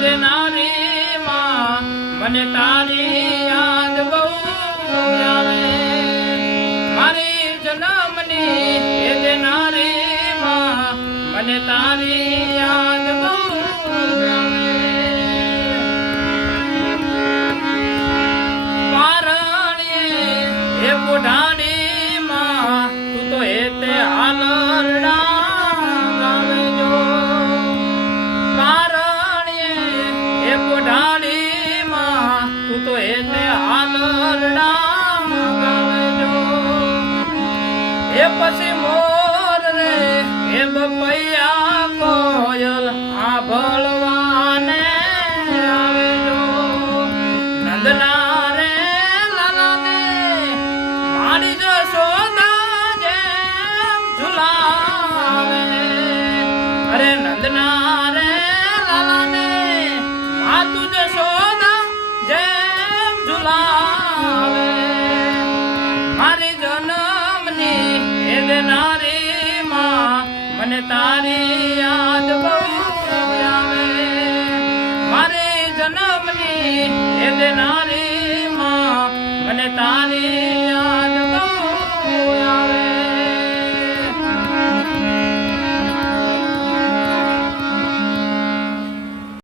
દેનારી માં મને તારી યાદ બહુ આવે મારી જન્મની હે દેનારી માં મને તારી યાદ બહુ આવે પારણીએ હે બુઢાણી માં તું તો હે તે હાલરડા તું તો એટલે હાલરડા ગાવજો એ પછી મોર રે એ બપૈયા કોયલ આભળવાને આવેજો નંદના રે લાલાને માડી જશોદા જેમ ઝુલાવે અરે નંદના રે લાલાને માતું જશોદા જેમ ઝુલાવે મારી જન્મની હે દેનારી માં મને તારી યાદ બહુ આવે મારી જન્મની હે દેનારી માં મને તારી